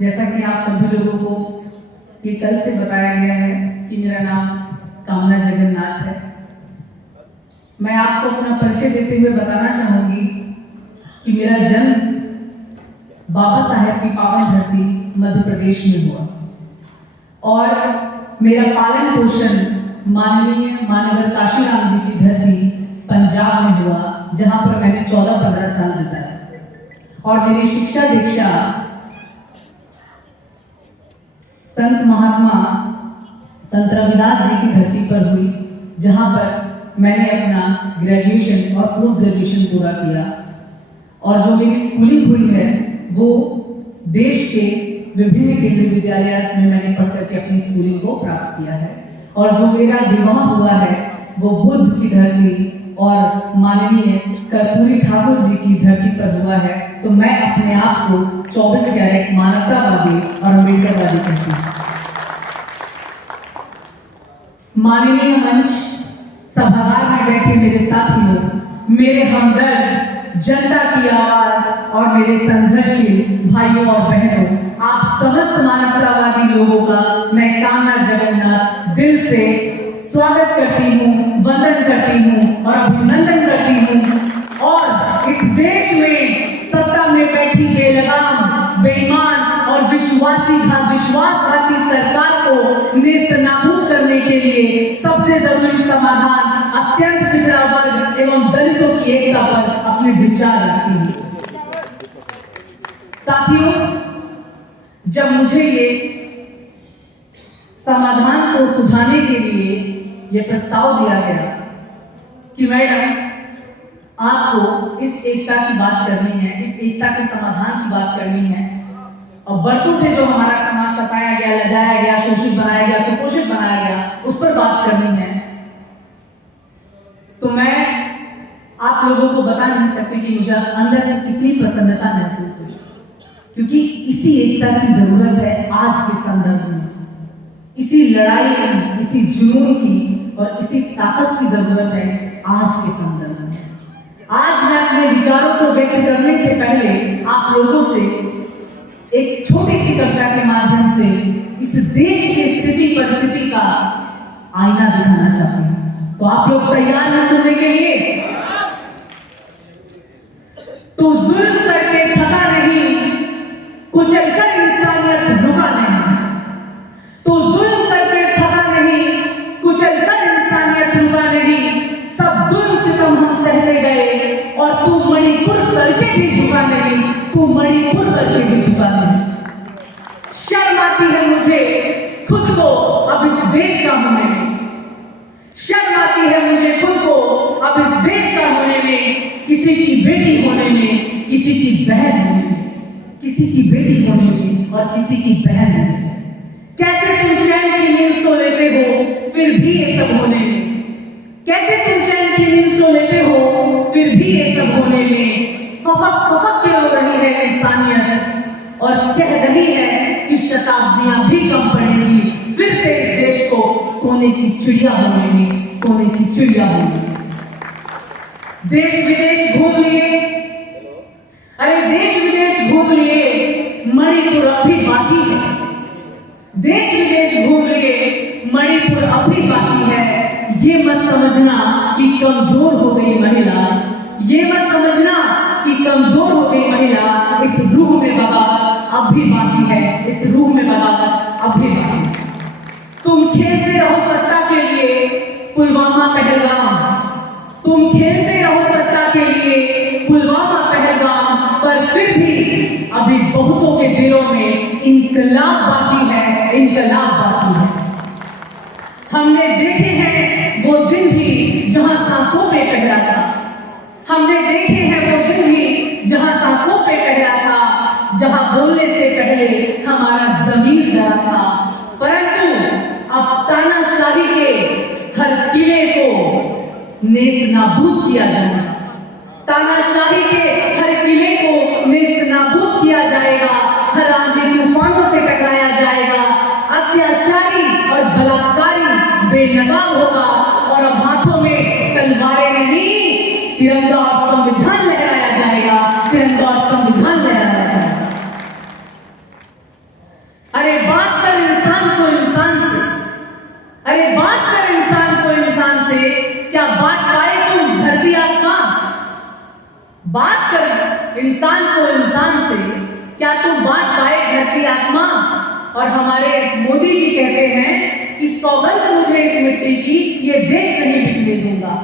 जैसा कि आप सभी लोगों को ये कल से बताया गया है कि मेरा नाम कामना जगन्नाथ है। मैं आपको अपना परिचय देते हुए बताना चाहूंगी कि मेरा जन्म बाबा साहेब की पावन धरती मध्य प्रदेश में हुआ और मेरा पालन पोषण माननीय मानवर काशीराम जी की धरती पंजाब में हुआ, जहां पर मैंने 14-15 साल बिताए। और मेरी शिक्षा दीक्षा संत महात्मा संत रविदास जी की धरती पर हुई, जहां पर मैंने अपना ग्रेजुएशन और पोस्ट ग्रेजुएशन पूरा किया। और जो मेरी स्कूलिंग हुई है वो देश के विभिन्न केंद्रीय विद्यालय में मैंने पढ़ करके अपनी स्कूलिंग को प्राप्त किया है। और जो मेरा विवाह हुआ है वो बुद्ध की धरती और माननीय कर्पूरी ठाकुर जी की धरती पर हुआ है। तो मैं अपने आप को 24 कैरेट मानवतावादी और अम्बेडकरवादी कहती हूँ। माननीय मंच सभागार में बैठे मेरे साथियों, मेरे हमदर्द, जनता की आवाज और मेरे संघर्षशील भाइयों और बहनों, आप समस्त मानवतावादी लोगों का मैं कामना जगन्नाथ दिल से स्वागत करती हूँ, वंदन करती हूँ और अभिनंदन करती हूँ। और इस देश में सत्ता में बैठी बेलगाम, बेईमान और विश्वासघाती सरकार को नेस्तनाबूद करने के लिए सबसे जरूरी समाधान अत्यंत पिछड़ा वर्ग एवं दलितों की एकता पर अपने विचार रखती हूँ। साथियों, जब मुझे ये समाधान को सुझाने के लिए ये प्रस्ताव दिया गया कि मैडम आपको इस एकता की बात करनी है, इस एकता के समाधान की बात करनी है, और बरसों से जो हमारा समाज सताया गया, लजाया गया, शोषित बनाया गया, कुपोषित बनाया गया, उस पर बात करनी है, तो मैं आप लोगों को बता नहीं सकती कि मुझे अंदर से कितनी प्रसन्नता महसूस हुई, क्योंकि इसी एकता की जरूरत है आज के संदर्भ में। इसी लड़ाई की, इसी जुनून की और इसी ताकत की जरूरत है आज के संदर्भ में। आज मैं अपने विचारों को व्यक्त करने से पहले आप लोगों से एक छोटी सी कविता के माध्यम से इस देश की स्थिति परिस्थिति का आईना दिखाना चाहती हूँ। तो आप लोग तैयार हैं सुनने के लिए? तो जुल्म करके थका नहीं, कुचलकर इंसानियत रुका नहीं। तो जुल्म करके थका नहीं, कुचलकर इंसानियत रुका नहीं। सब जुल्म सितम हम सहते गए और तू मणिपुर करके भी झुका नहीं, तू मणिपुर करके भी झुका नहीं। शर्म आती है मुझे खुद को अब इस देश का होने में, शर्म आती है मुझे खुद को अब इस देश का होने में, किसी की बेटी होने में, किसी की बहन होने में, किसी की बेटी होने में और किसी की बहन होने में। कैसे तुम चैन की नींद सो लेते हो फिर भी ये सब होने में, कैसे तुम चैन की नींद सो लेते हो फिर भी ये सब होने में। फफक के रो रही है इंसानियत और कह रही है कि शताब्दियां भी कम पड़ेंगी फिर से इस देश को सोने की चिड़िया होने में, सोने की चिड़िया होने में। देश विदेश घूम लिए, अरे देश विदेश घूम लिए, मणिपुर अब भी बाकी है। देश विदेश घूम लिए, मणिपुर अब भी बाकी है। ये मत समझना कि कमजोर हो गई महिला, ये मत समझना कि कमजोर हो गई महिला। इस रूह में बगावत अब भी बाकी है, इस रूह में बगावत अब भी बाकी है। तुम खेलते रहो सत्ता के लिए पुलवामा पहलगाम, तुम खेलते रहो सत्ता के लिए पुलवामा पहलगाम, पर फिर भी अभी बहुतों के दिलों में इंकलाब बाकी है, इंकलाब बाकी है। हमने देखे हैं वो दिन भी जहां सांसों पे पहरा था, हमने देखे हैं वो दिन भी जहां सांसों पे पहरा था, जहां बोलने से पहले हमारा ज़मीर डरा था। परंतु अब तानाशाही के हर किले को नेस्तनाबूद किया जाएगा, तानाशाही के हर किले को नेस्तनाबूद किया जाएगा, हर आंधी तूफानों से टकराया जाएगा। अत्याचारी और बलात्कारी बेनकाब होगा और अब हाथों में तलवारें नहीं, तिरंगा और संविधान लहराया जाएगा, तिरंगा और संविधान लहराया जाएगा। बात कर इंसान को इंसान से, क्या तू बांट पाए धरती आसमां? और हमारे मोदी जी कहते हैं कि सौगंध मुझे इस मिट्टी की, ये देश नहीं बिकने दूंगा।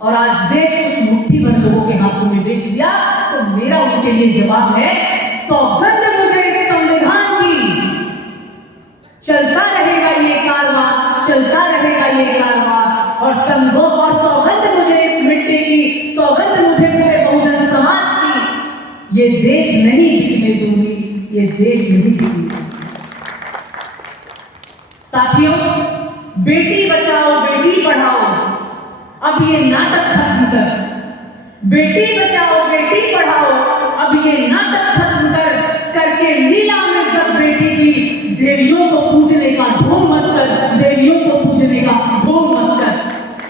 और आज देश कुछ मुट्ठी भर लोगों के हाथों में बेच दिया, तो मेरा उनके लिए जवाब है, सौगंध मुझे इस संविधान की, चलता रहेगा ये कारवां, चलता रहेगा ये कारवां। और संगो और सौगंध मुझे इस मिट्टी की, सौगंध मुझे पूरे बहुजन समाज की, ये देश नहीं बिकने दूंगी, ये देश नहीं बिकने दूंगी। साथियों, बेटी बचाओ बेटी पढ़ाओ, अब ये नाटक खत्म कर। बेटी बचाओ बेटी पढ़ाओ, अब ये नाटक खत्म कर। करके नीलाम इज्जत बेटी की, देवियों को पूजने का ढोंग मत कर, देवियों को पूजने का ढोंग मत कर।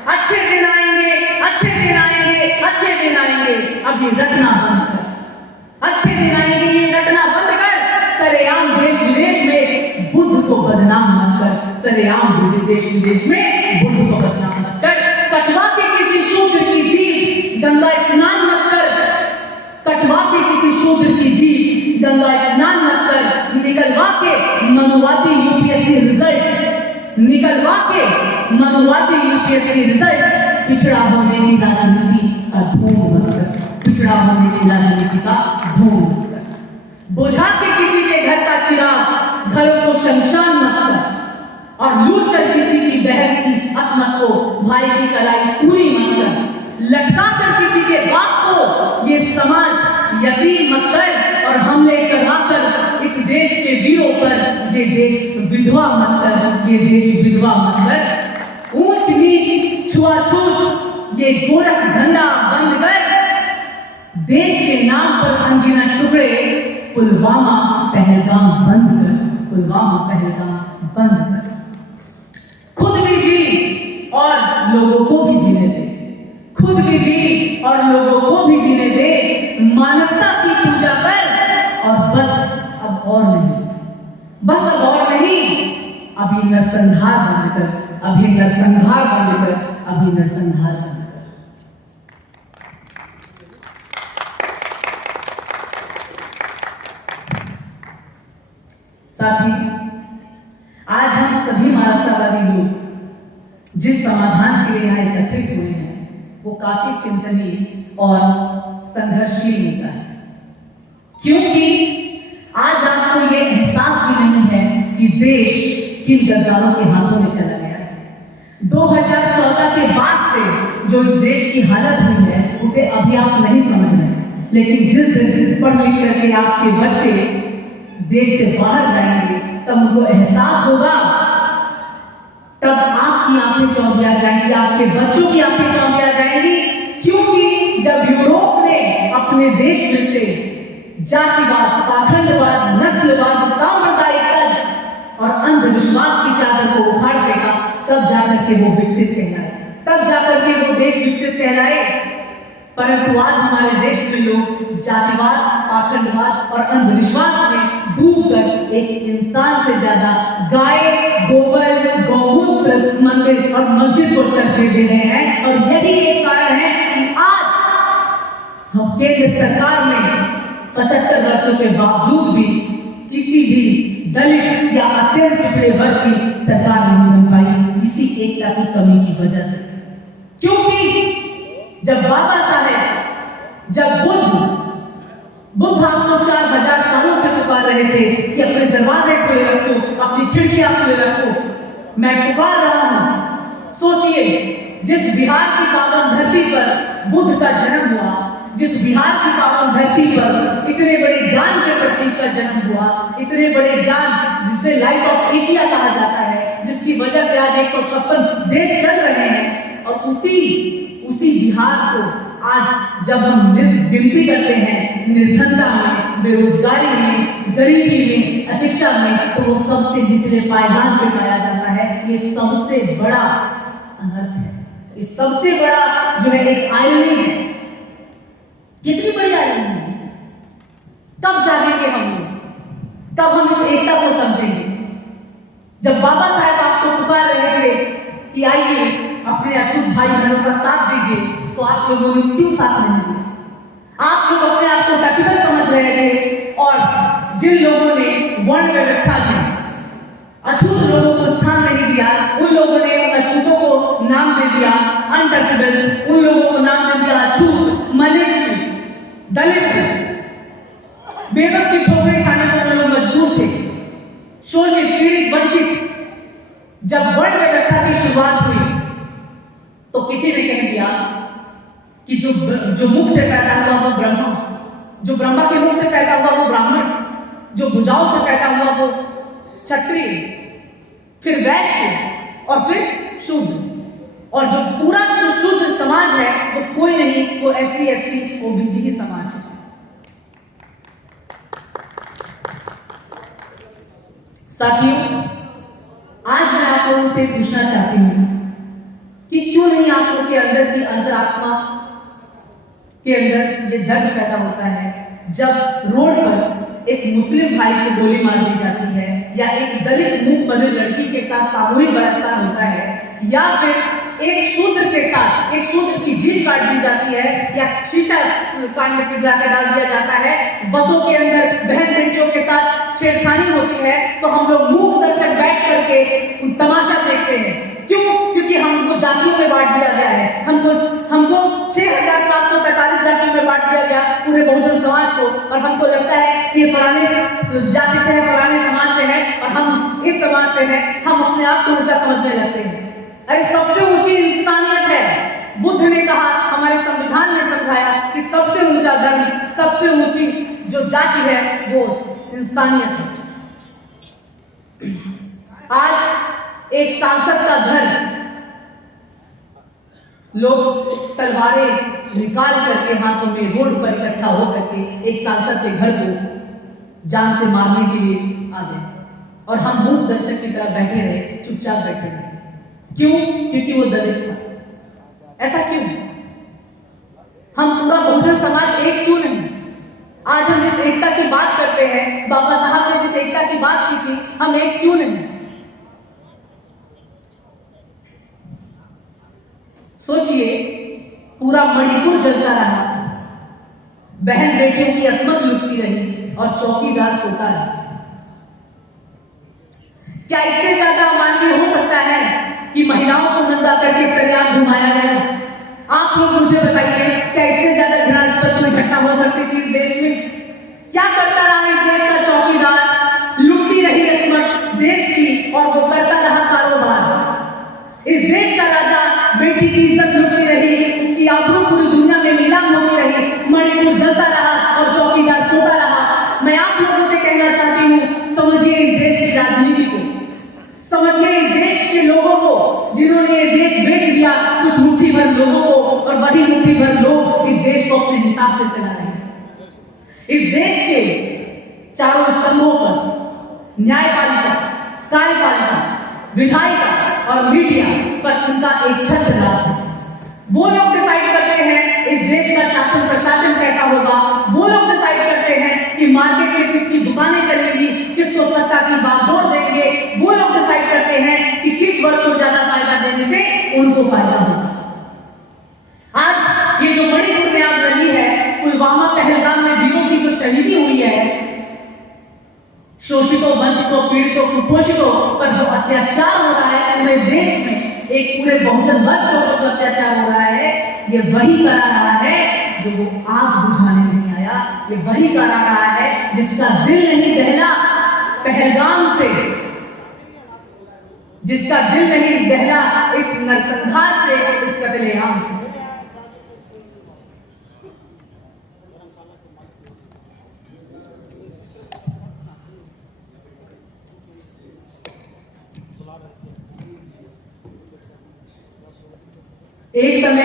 अच्छे दिन आएंगे, अच्छे दिन आएंगे, अच्छे दिन आएंगे, अब ये रटना बंद कर। अच्छे दिन आएंगे, ये रटना बंद कर। सरेआम देश विदेश में बुद्ध को बदनाम मत कर, सरेआम देश विदेश में बुद्ध को बदनाम मत कर। कटवा के किसी शूद्र की जीभ गंगा स्नान मत कर, कटवा के किसी शूद्र की जीभ गंगा स्नान मत कर। निकलवा के मनुवाती यूपीएससी रिजल्ट, निकलवा के मनुवाती यूपीएससी रिजल्ट, पिछड़ा होने की राजनीति का ढोंग मत कर, पिछड़ा होने की राजनीति का ढोंग मत कर। बुझा के किसी के घर का चिराग, घरों को शमशान मत कर। और लूट कर किसी की बहन की असमत को, भाई की कलाई सूरी मत कर। लटका कर किसी के बाप को ये समाज यतीम मत कर। और हमले करवाकर इस देश के वीरों पर ये देश विधवा मत कर, ये देश विधवा मत कर। ऊंच नीच छुआछूत ये गोरख धंधा बंद कर। देश के नाम पर अनगिनत टुकड़े, पुलवामा पहलगाम बंद कर, पुलवामा पहलगाम बंद कर। खुद भी जी और लोगों को भी जीने दे, खुद भी जी और लोगों को भी जीने दे। मानवता की पूजा कर। और बस अब और नहीं, बस अब और नहीं, अभी नरसंहार बंद कर, अभी नरसंहार बंद कर, अभी नरसंहार बंद कर। साथी, आज हम सभी मानवतावादी लोग जिस समाधान के लिए यहाँ एकत्रित हुए हैं, वो काफी चिंतनीय और संघर्षशील होता है, क्योंकि आज आपको ये एहसास भी नहीं है कि देश किन गद्दारों के हाथों में चला गया है। 2014 के बाद से जो इस देश की हालत हुई है, उसे अभी आप नहीं समझ रहे, लेकिन जिस दिन पढ़ लिख करके आपके बच्चे देश से बाहर जाएंगे, तब उनको एहसास होगा, तब आपकी आंखें चौंधिया जाएंगी, आपके बच्चों की आंखें चौंधिया जाएंगी। क्योंकि जब यूरोप ने अपने देश में से जातिवाद, पाखंडवाद, नस्लवाद, सांप्रदायिकता और अंधविश्वास की चादर को उखाड़ फेंका, तब जाकर के वो विकसित कहलाए, तब जाकर के वो देश विकसित कहलाए। परंतु आज हमारे देश में लोग जातिवाद, पाखंडवाद और अंधविश्वास में डूबकर एक इंसान से ज्यादा गाय, गोबर, गौमूत्र, मंदिर और मस्जिद को तरजीह दे रहे हैं। और यही एक कारण है कि आज हम केंद्र सरकार में 75 वर्षों के बावजूद भी किसी भी दलित या अत्यंत पिछड़े वर्ग की सरकार नहीं बन पाई, इसी एकता की कमी की वजह से। क्योंकि जब बाबा साहेब, जब बुद्ध आपको 4000 सालों से पुकार रहे थे कि अपने दरवाजे खुले रखो, अपनी खिड़कियां खुले रखो, मैं पुकार रहा हूं। सोचिए, जिस बिहार की पावन धरती पर बुद्ध का जन्म हुआ, जिस बिहार की पावन धरती पर इतने बड़े ज्ञान के प्रतीक का जन्म हुआ, इतने बड़े ज्ञान जिसे लाइट ऑफ एशिया कहा जाता है, जिसकी वजह से आज 156 देश चल रहे हैं, और उसी बिहार को आज जब हम गिनती करते हैं निर्धनता में, बेरोजगारी में, गरीबी में, अशिक्षा में, तो वो सबसे निचले पायदान पे पाया जाता है। ये सबसे बड़ा अनर्थ है, ये सबसे बड़ा जो है एक आयरनी है। कितनी बड़ी आयरनी है। कब जागेंगे हम लोग, कब हम इस एकता को समझेंगे? जब बाबा साहेब आपको पुकार रहे थे कि आइए अपने अछूत भाई बहनों का साथ दीजिए, तो आप लोगों ने क्यों साथ नहीं दिया? आप लोग अपने आप को टचबल समझ रहे थे और जिन लोगों ने वर्ण व्यवस्था में अछूत लोगों को स्थान नहीं दिया, उन लोगों ने उन अछूतों को नाम दे दिया अनटचेबल्स, उन लोगों को नाम दे दिया अछूत, मलिच्छ, दलित, बेबस की ठोकरें खाने को लोग मजबूर थे, शोषित, पीड़ित, वंचित। जब वर्ण व्यवस्था की शुरुआत हुई तो किसी ने कह दिया कि जो मुख से पैदा हुआ वो ब्रह्मा, जो ब्रह्मा के मुख से पैदा हुआ वो ब्राह्मण, जो भुजाओं से पैदा हुआ वो क्षत्रिय, फिर वैश्य और फिर शूद्र, और जो पूरा जो शूद्र समाज है वो कोई नहीं, वो SC ST OBC की समाज है। साथियों, आज मैं आप लोगों से पूछना चाहती हूं कि क्यों नहीं आप लोगों के अंदर की अंतरात्मा के अंदर ये दर्द पैदा होता है जब रोड पर एक मुस्लिम भाई को गोली मार दी जाती है, या एक दलित मुंह बधिर लड़की के साथ सामूहिक बलात्कार होता है, या फिर एक शूद्र के साथ एक शूद्र की जीभ काट दी जाती है, या शीशा कान में पिघला कर डाल दिया जाता है, बसों के अंदर बहन बेटियों के साथ छेड़खानी होती है, तो हम लोग मूक दर्शक बैठ करके तमाशा देखते हैं। क्यों? क्योंकि हमको जातियों में बांट दिया गया है, हमको 6745 जातियों में बांट दिया गया पूरे बहुजन समाज को, और हमको लगता है कि ये फलाने जाति से है, फलाने समाज से है, और हम इस समाज से हैं, हम अपने आप को ऊंचा समझने लगते हैं। अरे सबसे ऊंची इंसानियत है। बुद्ध ने कहा, हमारे संविधान ने समझाया कि सबसे ऊंचा धर्म, सबसे ऊंची जो जाति है वो इंसानियत है। आज एक सांसद का घर लोग तलवारें निकाल करके हाथों में रोड पर इकट्ठा होकर के एक सांसद के घर को जान से मारने के लिए आ गए, और हम मूक दर्शक की तरह बैठे रहे, चुपचाप बैठे रहे। क्यों? क्योंकि वो दलित था। ऐसा क्यों? हम पूरा बहुजन समाज एक क्यों नहीं? आज हम जिस एकता की बात करते हैं, बाबा साहब ने जिस एकता की बात की थी, हम एक क्यों नहीं? सोचिए, पूरा मणिपुर जलता रहा, बहन बेटियों की असमत लुटती रही और चौकीदार सोता रहा। क्या इससे ज्यादा अमानवीय हो सकता है कि महिलाओं को नंगा करके सरियाम घुमाया गया? आप लोग मुझे बताइए, क्या इससे ज्यादा घृणास्पद कोई घटना हो सकती थी इस देश में? क्या करता रहा इस देश का चौकीदार? लुटती रही असमत देश की, और वो करता रहा कारोबार। इस देश का राजा बेटी की इज्जत लुटती रही, उसकी आबरू पूरी दुनिया में नीलाम होती रही, मणिपुर जलता रहा और चौकीदार सोता रहा। मैं आप लोगों से कहना चाहती हूँ, समझिए इस देश की राजनीति को, समझिए इस देश के लोगों को, जिन्होंने ये देश बेच दिया कुछ मुट्ठी भर लोगों को, और वही मुट्ठी भर लोग इस देश को अपने हिसाब से चला रहे हैं। इस देश के चारों स्तंभों पर न्यायपालिका, कार्यपालिका, विधायिका और मीडिया पर उनका एक छत्र राज है। वो लोग डिसाइड करते हैं इस देश का शासन प्रशासन कैसा होगा, वो लोग डिसाइड करते हैं कि मार्केट में किसकी दुकानें चलेगी, किसको सत्ता की बागडोर देंगे, वो लोग डिसाइड करते हैं कि किस वर्ग को ज्यादा फायदा देने से उनको फायदा होगा। आज ये जो मणिपुर में आग लगी है, पुलवामा पहलगाम में वीरों की जो शहीदी हुई है, शोषितों, वंचितों, पीड़ितों, कुपोषितों पर जो अत्याचार हो रहा है पूरे देश में, एक पूरे बहुजन वर्ग पर जो अत्याचार हो रहा है, ये वही करा रहा है जो वो आग बुझाने नहीं आया, ये वही करा रहा है जिसका दिल नहीं दहला पहलगाम से, जिसका दिल नहीं दहला इस नरसंहार से, इस कत्लेआम से। एक समय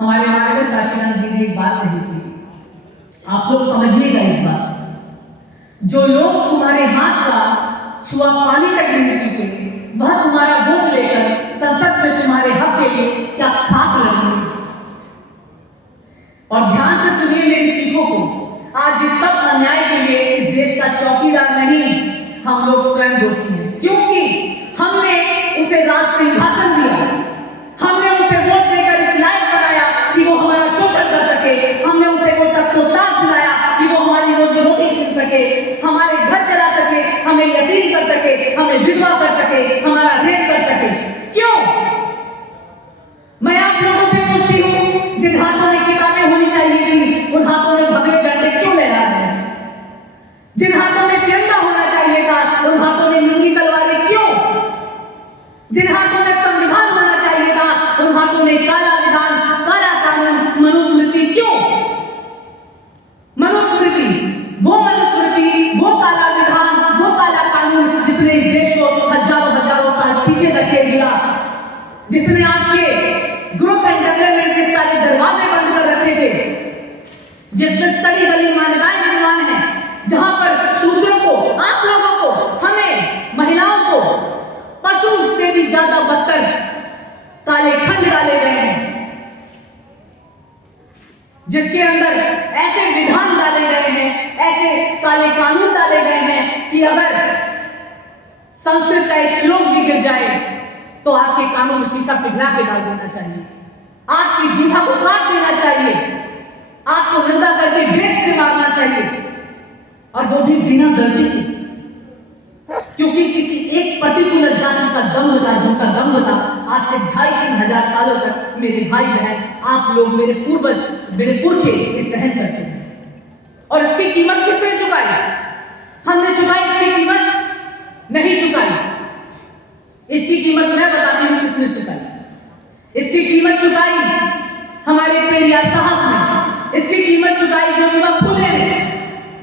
हमारे माननीय काशीनाथ जी ने एक बात कही थी, आप लोग समझिएगा इस बात। जो लोग तुम्हारे हाथ का छुआ पानी तक नहीं पीते, वह तुम्हारा वोट लेकर संसद में तुम्हारे हक के लिए क्या खाक लड़ेंगे। और ध्यान से सुनिए मेरी चीखों को, आज इस सब अन्याय के लिए इस देश का चौकीदार नहीं, हम लोग स्वयं दोषी हैं, क्योंकि हमने उसे राज सिंहासन दिया, हमने उसे वोट देकर इस लायक बनाया कि वो हमारा शोषण कर सके, सके, हमारे घर चला सके, हमें यतीम कर सके, हमें विधवा कर सके, हमारा रेप कर सके। क्यों? मैं आप लोगों से पूछती हूँ, जिन हाथों में किताबें होनी चाहिए थी, उन हाथों में भगवे झंडे क्यों लहरा रहे हैं? जिन हाथों में तिरंगा होना चाहिए था, उन हाथों में नंगी तलवारें क्यों? जिन हाथों में संविधान होना चाहिए था, उन हाथों में काला विधान, काला कानून, मनुस्मृति क्यों? मनुस्मृति, वो मनुस्मृति, वो काला विधान, वो काला कानून जिसने इस देश को हजारों हजारों साल पीछे धकेल दिया, जिसने आपके ग्रोथ एंड डेवलपमेंट के सारे दरवाजे बंद कर रखे थे, जिसमें सड़ी गली मान्यताएं निर्माण है, जहां पर शूद्रों को, आप लोगों को, हमें, महिलाओं को पशु से भी ज्यादा बदतर काले खंड डाले गए हैं, जिसके अंदर ऐसे विधान डाले गए हैं, ऐसे काले कानून डाले गए हैं कि अगर संस्कृत का एक श्लोक भी गिर जाए तो आपके कानों में शीशा पिघला के डाल देना चाहिए, आपकी जीभा को काट देना चाहिए, आपको निंदा करके बेत से मारना चाहिए, और वो भी बिना गलती के, क्योंकि किसी एक पर्टिकुलर जाति का दम था, जिनका दम था आज से 2500-3000 सालों तक मेरे भाई बहन, आप लोग, मेरे पूर्वज, मेरे पुरखे इस सहन करते हैं। और इसकी कीमत किसने चुकाई? हमने चुकाई इसकी कीमत? नहीं चुकाई। इसकी कीमत मैं बताती हूँ किसने चुकाई। इसकी कीमत चुकाई हमारे पेरियार साहब ने, इसकी कीमत चुकाई ज्योतिबा फुले ने,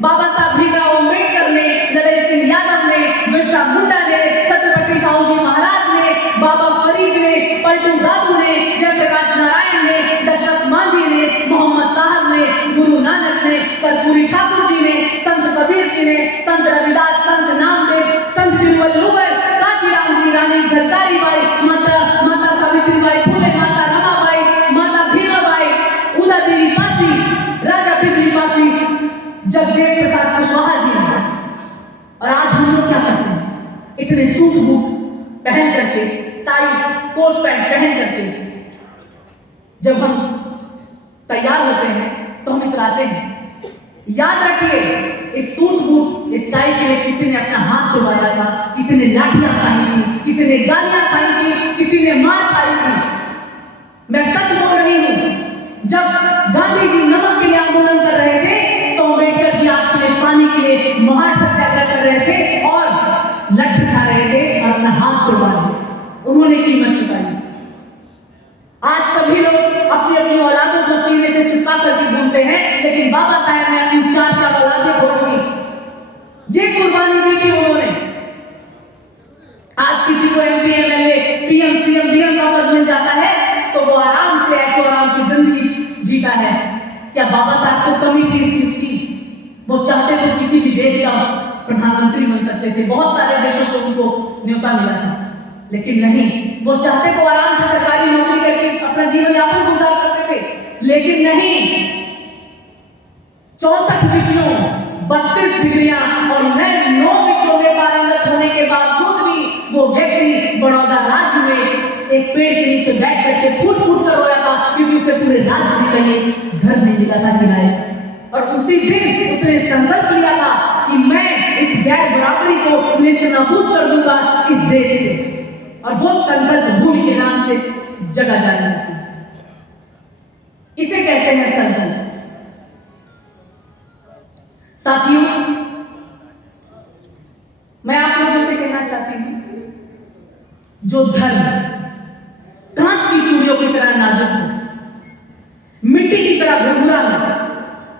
बाबा साहब भीमराव अम्बेडकर ने, नरेश सिंह यादव ने, बिरसा मुंडा ने, छत्रपति शाहू जी महाराज ने, बाबा फरीद ने, पलटू दादू ने, जयप्रकाश नारायण ने, दशरथ मांझी ने, मोहम्मद साहब ने, गुरु नानक ने, कर्पूरी ठाकुर जी ने, संत कबीर जी ने, संत रविदास, संत नामदेव, संत तिरुवल्लुवर, काशीराम जी, रानी झलकारी बाई, माता सावित्रीबाई फुले, माता रमाबाई, माता भीमाबाई, उदा देवी पासी, राजा बिजली पासी, जगदेव प्रसाद कुशवाहा जी हैं। और आज हम लोग क्या करते हैं? इतने सूट बूट पहन करके, टाई कोट पैंट पहन करके जब हम तैयार होते हैं तो हम इतराते हैं। याद रखिए, इस सूट बूट, इस टाई के लिए किसी ने अपना हाथ तोड़ाया था, किसी ने लाठियां खाई थी, किसी ने गालियां खाई थी, किसी ने मार खाई थी। मैं सच बोल रही हूं, जब गांधी जी नमक के लिए आंदोलन कर रहे थे तो अम्बेडकर जी आपके लिए, पानी के लिए महान सत्याग्रह कर रहे थे और लठ खा रहे थे और अपना हाथ तोड़ा रहे। उन्होंने कीमत चुकाई। आज सभी लोग अपनी अपनी औलादों को सीने से चिपका करके घूमते हैं, लेकिन बाबा साहब ने अपनी 4 औलादें खोल दी। ये कुर्बानी दी थी उन्होंने। आज किसी को MP MLA PM CM DM का पद मिल जाता है तो वो आराम से ऐशो आराम की जिंदगी जीता है। क्या बाबा साहब को कमी थी इस चीज की? वो चाहते तो किसी भी देश का प्रधानमंत्री बन सकते थे, बहुत सारे देशों से उनको न्योता मिला था, लेकिन नहीं, वो चाहते तो आराम से सरकारी नौकरी करके अपना जीवन यापन गुजार सकते थे, लेकिन नहीं। 64 विषयों, 32 डिग्रियां और 9 विषयों में पारंगत होने के बावजूद भी वो व्यक्ति बड़ौदा राज्य में एक पेड़ के नीचे बैठ करके फूट फूट कर रोया था, क्योंकि उसे पूरे राज्य में कहीं घर नहीं मिला था किराए। और उसी दिन उसने संकल्प लिया था कि मैं इस गैर बराबरी को नेस्तनाबूद कर दूंगा इस देश से, और वो संकल्प भूमि के नाम से जगह जाने लगी। इसे कहते हैं संकल्प। साथियों, मैं आप लोगों से कहना चाहती हूं, जो धर्म कांच की चूड़ियों की तरह नाजुक हो, मिट्टी की तरह भुरभुरा हो,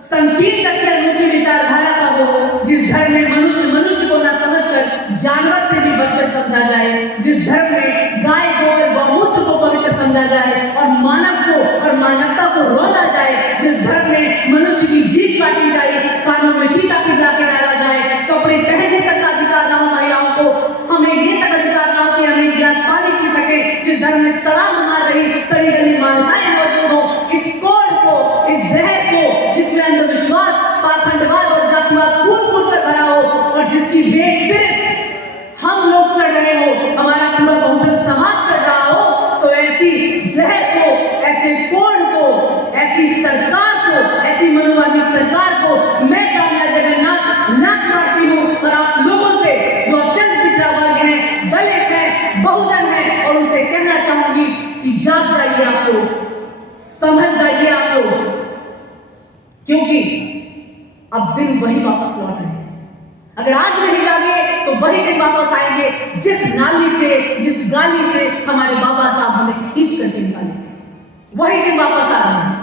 संकीर्ण तथ्य अनुसार विचारधारा का हो, जिस धर्म में मनुष्य मनुष्य को न समझकर जानवर से भी बदतर समझा जाए, जिस धर्म में गाय गोबर गौमूत्र को पवित्र समझा जाए और मानव को और मानवता को रोला जाए, जिस धर्म में मनुष्य की जीभ काटी जाए, कानों में शीशा पिघला के डाला जाए, कपड़े पहनने तक का अधिकार न हो महिलाओं को, हमें ये तक अधिकार न हो कि हमें गिलास पानी पी सके, जिस धर्म में सड़ांग मार रही सड़ी गली मान्यताएं मौजूद हो, इस कोड को, इस जहर को, जिसमें अंधविश्वास, पाखंडवाद और जातिवाद कूट कूट कर भरा हो, और जिसकी भेंट सिर्फ हम लोग चढ़ रहे हो, हमारा पूरा बहुजन समाज चढ़ रहा हो, तो ऐसी जहर को, ऐसे कोड को, ऐसी सरकार को, ऐसी मनुवादी सरकार को मैं कामया जगन्नाथ लौट रहे हैं। अगर आज नहीं जागे तो वही दिन वापस आएंगे जिस नाली से, जिस गाली से हमारे बाबा साहब हमें खींच करके निकाले, वही दिन वापस आ रहे हैं।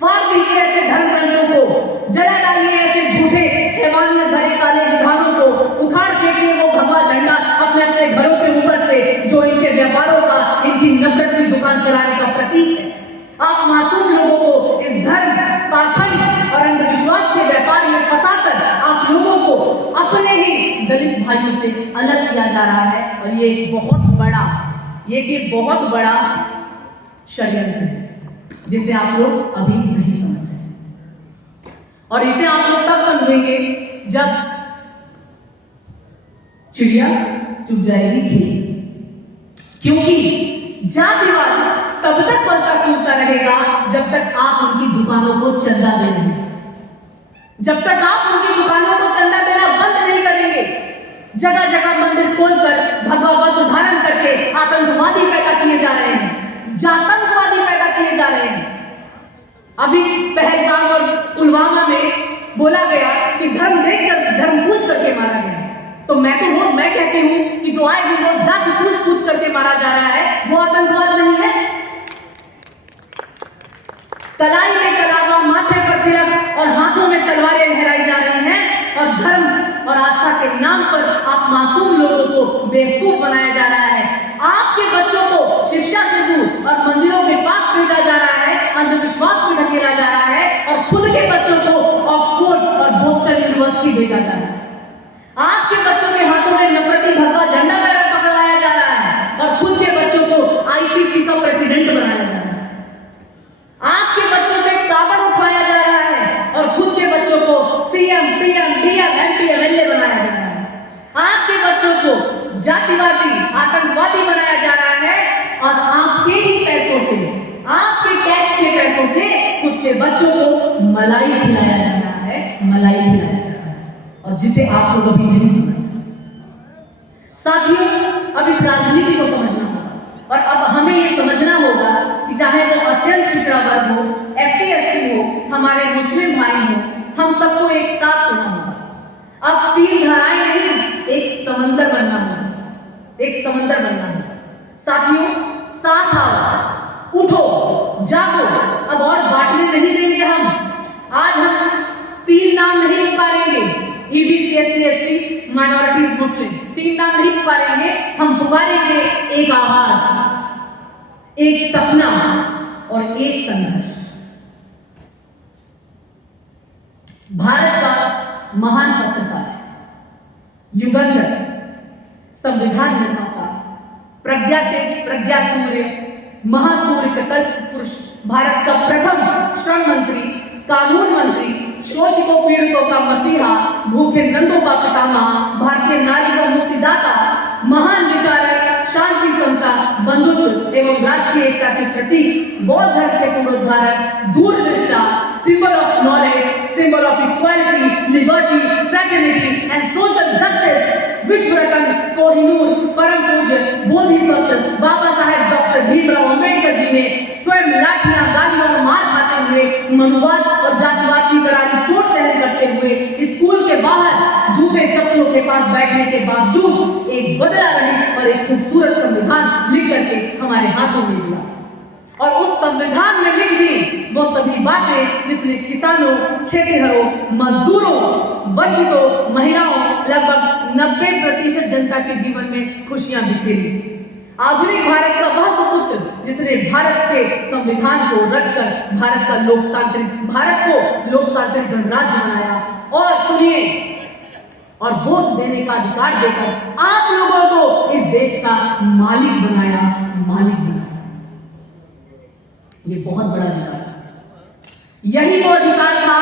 फाड़ दीजिए ऐसे धर्म ग्रंथों को, जला डालिए ऐसे झूठे हैवानियत भरे काले विधानों को, उखाड़ फेंकिए वो भगवा झंडा अपने अपने घरों के ऊपर से जो इनके व्यापारों का, इनकी नफरत की दुकान चलाने का प्रतीक है। आप मासूम लोगों को इस धर्म, पाखंड और अंधविश्वास के व्यापार में फंसाकर आप लोगों को अपने ही दलित भाइयों से अलग किया जा रहा है। और ये एक बहुत बड़ा षड्यंत्र है जिसे आप लोग अभी नहीं समझ रहे, और इसे आप लोग तब समझेंगे जब चिड़िया चुग जाएगी खेत। क्योंकि जातिवाद तब तक फलता फूलता रहेगा जब तक आप उनकी दुकानों को चंदा दे रहे हैं, जब तक आप उनकी दुकानों को चंदा देना बंद नहीं करेंगे। जगह जगह मंदिर खोलकर भगवा वस्त्र धारण करके आतंकवादी पैदा किए जा रहे हैं, जातंकवादी पैदा किए जा रहे हैं। अभी पहलगाम और पुलवामा में बोला गया कि धर्म देखकर, धर्म पूछ करके मारा गया। तो मैं कहती हूं कि जो आए दिन रोज जाति पूछ करके मारा जा रहा है वो आतंकवाद नहीं है। कलाई में कलावा, माथे पर तिलक और हाथों में तलवारें लहराई जा रही हैं, और धर्म और आस्था के नाम पर आप मासूम लोगों को बेवकूफ बनाया जा रहा है। आपके बच्चों को शिक्षा से दूर और मंदिरों के पास भेजा जा रहा है, अंधविश्वास में ढकेला जा रहा है, और खुद के बच्चों को ऑक्सफोर्ड और बोस्टन यूनिवर्सिटी भेजा जा रहा है। आपके बच्चों के हाथों में नफरती भगवा झंडा पकड़ाया जा रहा है, और खुद के बच्चों को आईसीसी का प्रेसिडेंट बनाया जा रहा है। आपके बच्चों से काबड़ उठाया जा रहा है, और खुद के बच्चों को CM, PM, DM, MP, MLA बनाया जा रहा है। आपके बच्चों को जातिवादी, आतंकवादी बनाया जा रहा है, और आपके ही पैसों से, आपके टैक्स के पैसों से खुद के बच्चों को मलाई खिलाया जा रहा है, मलाई खिलाया जा रहा है, और जिसे आप लोग अभी नहीं समझ। साथियों, अब इस राजनीति को समझना होगा, और अब हमें ये समझना होगा कि चाहे वो अत्यंत पिछड़ा वर्ग हो, SC ST हो, हमारे मुस्लिम भाई हो, हम सबको एक साथ होना होगा। अब 3 धाराएं नहीं, एक समंदर बनना होगा, एक समंदर बनना होगा। साथियों, साथ आओ, उठो, जागो। अब और बांटने नहीं देंगे हम। आज हम 3 नाम नहीं पुकारेंगे, EBC, SC ST, माइनॉरिटीज, मुस्लिम, 3 नाम नहीं पुकारेंगे। हम पुकारेंगे एक आवाज, एक सपना और एक संघर्ष। भारत का महान पत्रकार, युगंधर, संविधान निर्माता, प्रज्ञा तेज, प्रज्ञा सूर्य, महासूर्य का कल्प पुरुष, भारत का प्रथम श्रम मंत्री, कानून मंत्री, शोषितों पीड़ितों का मसीहा, भूखे नंदों का पितामह, भारतीय नारी का मुक्तिदाता, महान विचारक, शांति समता, बंधुत्व एवं राष्ट्रीय एकता के प्रतीक, बौद्ध धर्म के पुनरुद्धारक, दूरदृष्टा, symbol of knowledge, symbol of equality, liberty, fraternity and social justice, विश्व रत्न, कोहिनूर, परम पूज्य बोधिसत्व बाबा साहेब डॉक्टर भीमराव अंबेडकर जी ने स्वयं लाठियां, गालियां और मार खाते हुए, मनुवाद और जातिवाद की करारी चोट सहन करते हुए, स्कूल के बाहर जूते चप्पलों के पास बैठने के बावजूद एक बदला रहित और एक खूबसूरत संविधान लिख करके हमारे हाथों में दिया। और उस संविधान में लिख दी वो सभी बातें जिसने किसानों, खेतीहरों, मजदूरों, वंचितों, महिलाओं, लगभग 90% जनता के जीवन में खुशियां बिखेरी। आधुनिक भारत का वह सुपुत्र जिसने भारत के संविधान को रचकर भारत को लोकतांत्रिक गणराज्य बनाया, और सुनिए, और वोट देने का अधिकार देकर आप लोगों को इस देश का मालिक बनाया। ये बहुत बड़ा अधिकार था। यही वो अधिकार था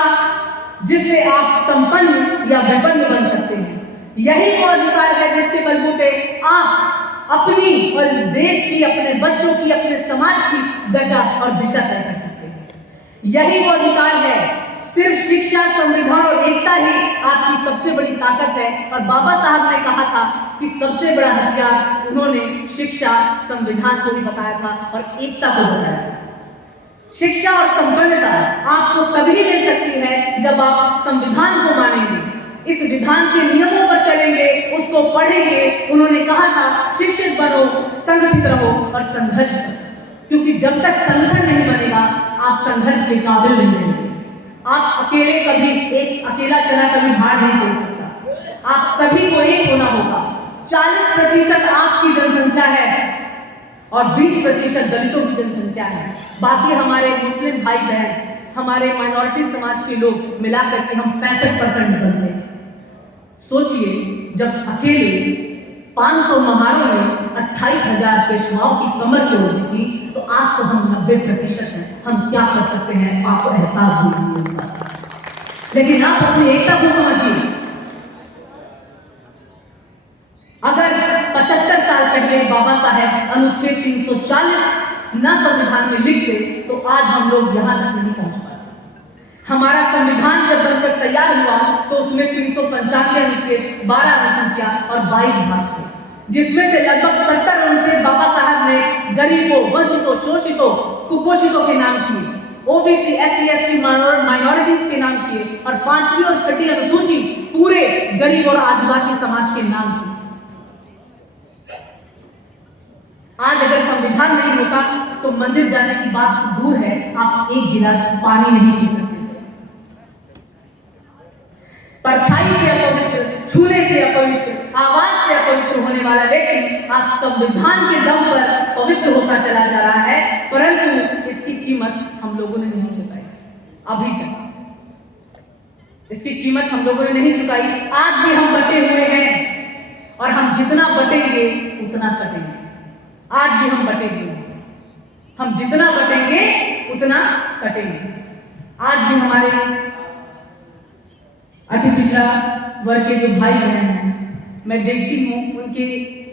जिससे आप संपन्न या विपन्न बन सकते हैं। यही वो अधिकार है जिसके बलबूते आप अपनी और इस देश की, अपने बच्चों की, अपने समाज की दशा और दिशा तय कर सकते हैं। यही वो अधिकार है। सिर्फ शिक्षा, संविधान और एकता ही आपकी सबसे बड़ी ताकत है। और बाबा साहब ने कहा था कि सबसे बड़ा हथियार उन्होंने शिक्षा, संविधान को ही बताया था और एकता को बताया था। शिक्षा और संपन्नता आपको तभी मिल सकती है जब आप संविधान को मानेंगे, इस विधान के नियमों पर चलेंगे, उसको पढ़ेंगे। उन्होंने कहा था शिक्षित बनो, संगठित रहो और संघर्ष करो, क्योंकि जब तक संगठन नहीं बनेगा आप संघर्ष के काबिल नहीं बनेंगे। आप अकेले कभी एक अकेला चना कभी भार नहीं तोड़ सकता। आप सभी को एक होना होगा। 40% आपकी जनसंख्या है और 20% दलितों की जनसंख्या है। बाकी हमारे मुस्लिम भाई बहन, हमारे माइनॉरिटी समाज के लोग मिलाकर के हम 65% बनते हैं। सोचिए, जब अकेले 500 महारों में 28,000 पेशवाओं की कमर तोड़ी थी, तो आज तो हम 90% हैं। हम क्या कर सकते हैं आपको एहसास भी नहीं होगा। लेकिन आप अपनी एकता को समझिए। अगर 75 साल पहले बाबा साहेब अनुच्छेद 340 न संविधान में लिखते तो आज हम लोग यहां तक नहीं पहुंच पाते। हमारा संविधान जब बनकर तैयार हुआ तो उसमें 395 अनुच्छेद, 12 अनुसूचियां और 22 भाग थे, जिसमें से लगभग 70 अनुच्छेद बाबा साहब ने गरीबों, वंचितों, शोषितों, कुपोषितों के नाम किए, ओबीसी, एससी, एसटी, माइनॉरिटीज के नाम किए और 5वीं और 6ठी अनुसूची पूरे गरीब और आदिवासी समाज के नाम किए। आज अगर संविधान नहीं होता तो मंदिर जाने की बात दूर है, आप एक गिलास पानी नहीं पी सकते। परछाई से अपवित्र, छूने से अपवित्र, आवाज से अपवित्र होने वाला व्यक्ति आज संविधान के दम पर पवित्र होता चला जा रहा है, परंतु इसकी कीमत हम लोगों ने नहीं चुकाई अभी तक। इसकी कीमत हम लोगों ने नहीं चुकाई। आज भी हम बटे हुए हैं और हम जितना बटेंगे उतना कटेंगे। आज भी हम बटेंगे, हम जितना बटेंगे उतना कटेंगे। आज भी हमारे अति पिछड़ा वर्ग के जो भाई बहन हैं, मैं देखती हूँ उनके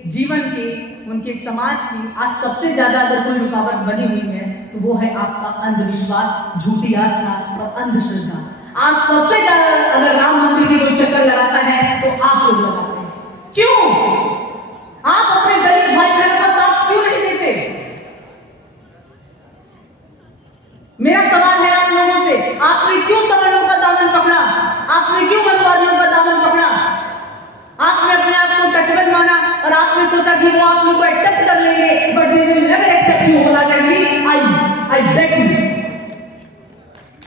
जीवन के, उनके समाज की आज सबसे ज्यादा अगर कोई रुकावट बनी हुई है तो वो है आपका अंधविश्वास, झूठी आस्था और अंधश्रद्धा। आज सबसे ज्यादा अगर राम मंदिर की कोई चक्कर लगाता है तो आप लोग लगाते हैं। क्यों? आप अपने गरीब भाई बहनों का साथ क्यों नहीं देते? मेरा सवाल है आप लोगों से, आपने क्यों सवर्णों का दामन पकड़ा? आपने क्यों मनवादियों का दामन पकड़ा? आपने अपने आप को टचबल माना और आपने सोचा कि वो आप लोगों को एक्सेप्ट कर लेंगे, but they will never accept you wholeheartedly. I beg you,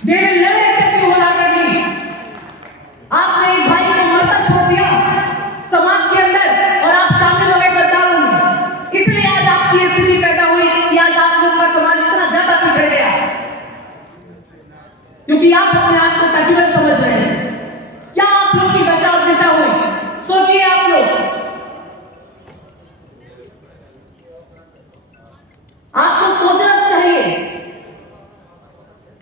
they will never accept you wholeheartedly. आपने एक भाई को मरता छोड़ दिया समाज के अंदर और आप शामिल हो गए गद्दारों में। इसलिए आज आपकी स्थिति पैदा हुई कि आज आप लोगों का समाज इतना ज्यादा पिछड़ गया, क्योंकि आप अपने आप को टचबल समझ रहे हैं। क्या आप लोग की दशा और दिशा हुई? सोचिए आप लोग, आपको सोचना चाहिए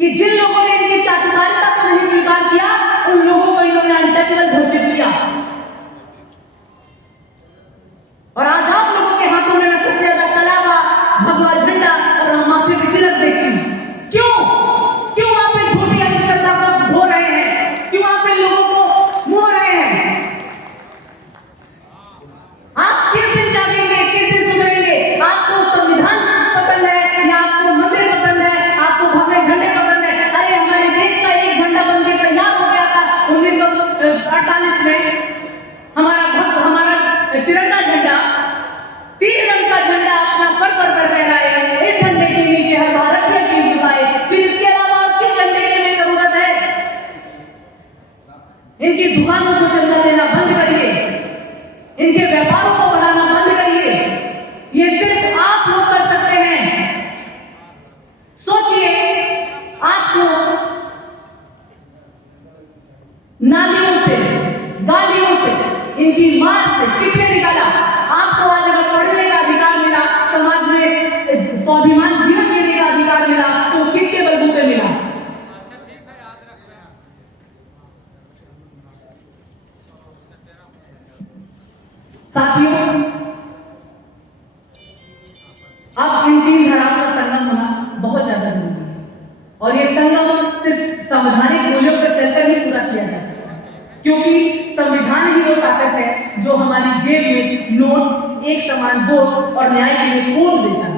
कि जिन लोगों ने इनकी चाटुकारिता को नहीं स्वीकार किया उन लोगों को इन्होंने अनटचबल घोषित किया। और आज आप लोगों के हाथों में सबसे ज्यादा कलावा, भगवा झंडा और माथे पे तिलक देखती हूं। क्यों आप इन झूठी अंधश्रद्धा को धो रहे हैं? क्यों आप इन लोगों को मोह रहे हैं? आप किस दिन जागेंगे, किस दिन सुधरेंगे? आपको संविधान पसंद है या आपको मंदिर पसंद है, आपको भगवे झंडे पसंद है? अरे हमारे देश का एक झंडा बनकर तैयार हो गया था 1948 में। हमारा तिरंगा झंडा, 3 रंग का झंडा अपना फर पर फहराए, इस झंडे के नीचे हर भारतीय शीश झुकाए। फिर इसके अलावा और किस झंडे की हमें जरूरत है? इनकी दुकानों को चंदा देना बंद करिए, इनके व्यापारों को बढ़ाना बंद करिए। ये सिर्फ आप लोग कर सकते हैं। सोचिए, आपको नालियों से, गालियों से, इनकी मार से किसने निकाला? आपको आज अगर पढ़ने का अधिकार मिला, समाज में स्वाभिमान जीवन जीने का अधिकार मिला, तो किसके बलबूते मिला? साथियों, अब इन 3 धाराओं का संगम होना बहुत ज्यादा जरूरी है और ये संगम सिर्फ संवैधानिक मूल्यों पर चलकर ही पूरा किया जा सकता है, क्योंकि संविधान ही वो ताकत है जो हमारी जेब में नोट, एक समान वोट और न्याय के लिए कोड देता है।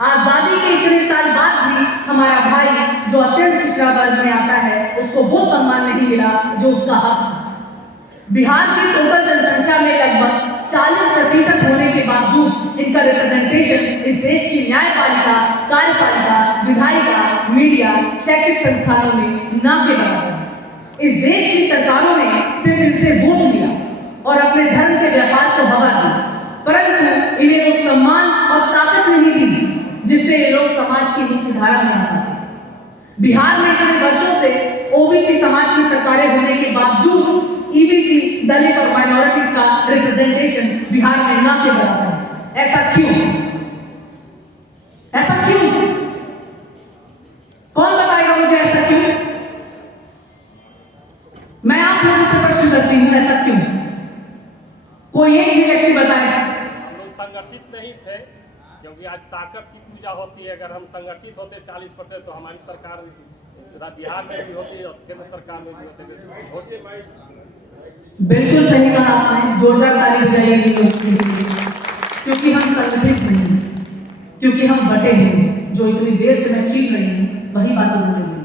आजादी के इतने साल बाद भी हमारा भाई जो अत्यंत पिछड़ा वर्ग में आता है उसको वो सम्मान नहीं मिला जो उसका हक है। बिहार की टोटल जनसंख्या में लगभग 40% होने के बावजूद इनका रिप्रेजेंटेशन इस देश की न्यायपालिका, कार्यपालिका, विधायिका, मीडिया, शैक्षिक संस्थानों में ना के बराबर है। इस देश की सरकारों ने सिर्फ इनसे वोट लिया और अपने धर्म के व्यापार को हवा दी, परंतु इन्हें वो सम्मान और ताकत नहीं दी जिससे ये लोग समाज की मुख्य धारा में आ पाते। बिहार में इतने वर्षों से ओबीसी समाज की सरकारें होने के बावजूद ईबीसी, दलित और माइनॉरिटीज का रिप्रेजेंटेशन बिहार में ना के बराबर है। ऐसा क्यों? ऐसा क्यों? कौन बताएगा मुझे ऐसा क्यों? मैं आप लोगों से प्रश्न करती हूं, ऐसा क्यों? कोई एक भी व्यक्ति बताए। हम लोग संगठित नहीं थे क्योंकि आज ताकत की पूजा होती है। अगर हम संगठित होते 40% तो हमारी सरकार बिहार में भी होती है और केंद्र सरकार में भी होते। बिल्कुल सही कहा आपने, जोरदार ताली बजाइए क्योंकि हम संगठित नहीं, क्योंकि हम बटे हैं। जो इतनी देर से मैं चीख रही हूँ वही बातें बोल रही हूँ।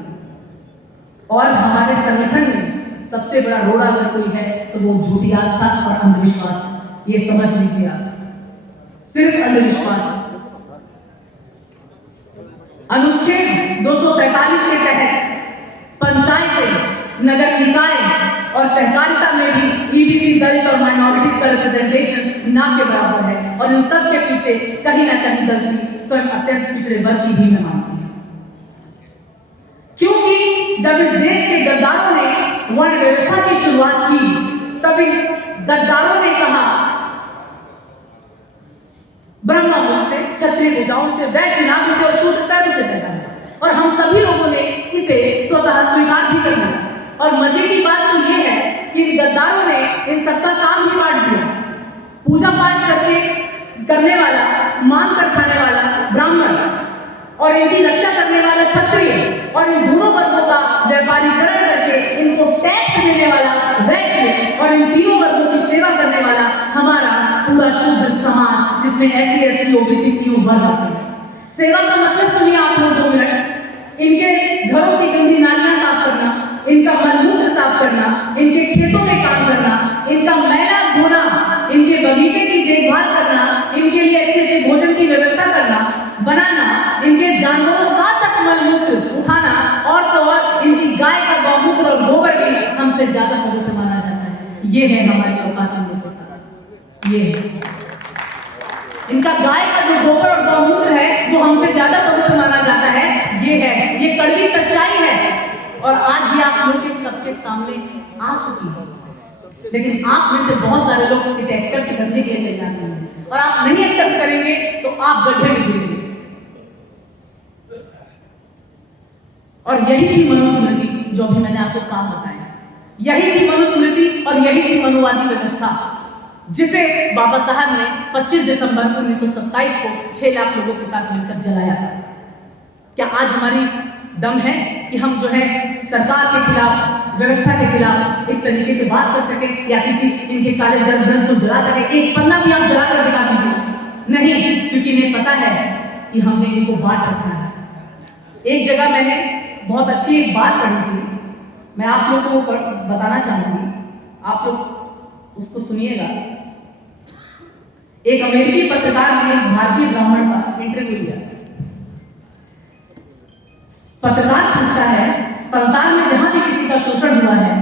और हमारे संगठन में सबसे बड़ा रोड़ा अगर कोई है तो वो झूठी आस्था और अंधविश्वास। ये समझ लीजिए आप, सिर्फ अंधविश्वास। अनुच्छेद 247 के तहत पंचायतें, नगर निकाय और सहकारिता में भी ईबीसी, दलित और माइनॉरिटीज का रिप्रेजेंटेशन ना के बराबर है। और इन सब के पीछे कहीं ना कहीं गलती स्वयं अत्यंत पिछड़े वर्ग की भी मैं मानती हूं, क्योंकि जब इस देश के गद्दारों ने वर्ण व्यवस्था की शुरुआत की तब इन गद्दारों ने कहा ब्रह्मा मुख से, क्षत्रिय भुजाओं से, वैश्य नाभि से और शूद्र पैरों से पैदा है। और हम सभी लोगों ने इसे स्वतः स्वीकार भी कर लिया। और मजे की बात तो ये है कि इन गद्दारों ने इन सबका काम ही बांट दिया। पूजा पाठ करने वाला, मांग कर खाने वाला ब्राह्मण और इनकी रक्षा करने वाला क्षत्रिय और इन दोनों वर्गों का व्यापारीकरण करके इनको टैक्स देने वाला वैश्य और इन तीनों वर्गों की सेवा करने वाला हमारा पूरा शूद्र समाज, जिसमें एससी, एसटी, ओबीसी तीनों वर्ग आते हैं। सेवा का मतलब सुनिए आप लोग 2 मिनट। इनके घरों की गंदी नालियां साफ करना, इनका मलमूत्र साफ करना, इनके खेतों में काम करना, इनका मैला धोना, इनके बगीचे की देखभाल करना, इनके लिए अच्छे से भोजन की व्यवस्था करना, बनाना, इनके जानवरों का तक मलमूत्र उठाना और तो और इनकी गाय का गौमूत्र और गोबर भी हमसे ज्यादा पवित्र माना जाता है। ये है हमारी औकात के साथ। ये है इनका गाय का जो गोबर और गौमूत्र है वो हमसे ज्यादा पवित्र माना जाता है। ये है, ये कड़वी सच्चाई है और आज ये आप लोग इस सबके सामने आ चुकी है। लेकिन आप में से बहुत सारे लोग इसे एक्सेप्ट करने के लिए तैयार नहीं हैं और आप नहीं एक्सेप्ट करेंगे तो आप गड्ढे में गिरेंगे। और यही थी मनुस्मृति जो अभी मैंने आपको काम बताया। यही थी मनुस्मृति और यही थी मनुवादी व्यवस्था जिसे बाबा साहब ने 25 दिसंबर 1927 को 6 लाख लोगों के साथ मिलकर जलाया था। क्या आज हमारी दम है कि हम जो है सरकार के खिलाफ, व्यवस्था के खिलाफ इस तरीके से बात कर सके या किसी इनके काले ग्रंथ को जला सके? एक पन्ना भी आप जला कर दिखा दीजिए। नहीं, क्योंकि इन्हें पता है कि हमने इनको बांट रखा है। एक जगह मैंने बहुत अच्छी एक बात पढ़ी थी, मैं आप लोगों को बताना चाहूंगी, आप लोग उसको सुनिएगा। एक अमेरिकी पत्रकार ने एक भारतीय ब्राह्मण का इंटरव्यू लिया। पत्रकार पूछता है, संसार में जहां भी किसी का शोषण हुआ है